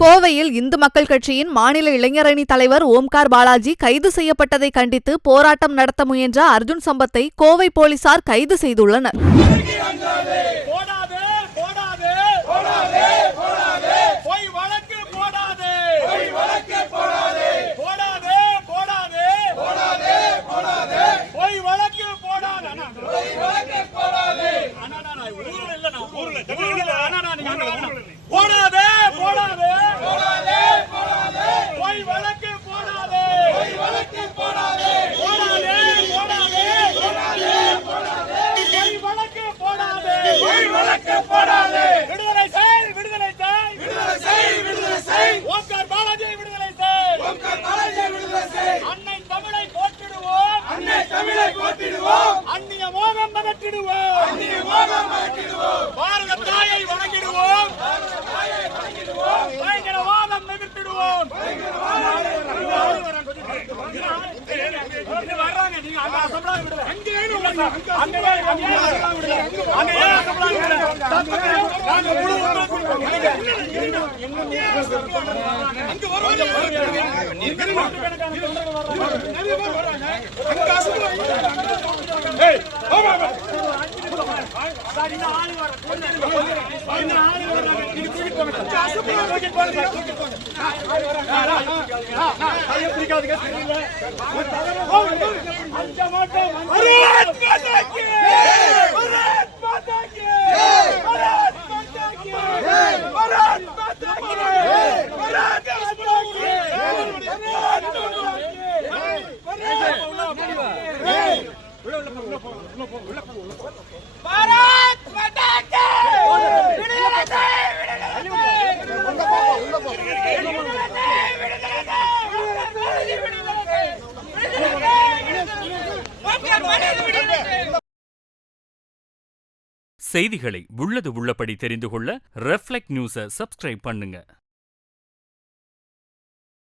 கோவையில் இந்து மக்கள் கட்சியின் மாநில இளைஞரணி தலைவர் ஓம்கார் பாலாஜி கைது செய்யப்பட்டதை கண்டித்து போராட்டம் நடத்த முயன்ற அர்ஜுன் சம்பத்தை கோவை போலீசார் கைது செய்துள்ளனர். செய்திகளை உள்ளது உள்ளபடி தெரிந்து கொள்ள ரெஃப்ளெக்ட் நியூஸை சப்ஸ்கிரைப் பண்ணுங்க.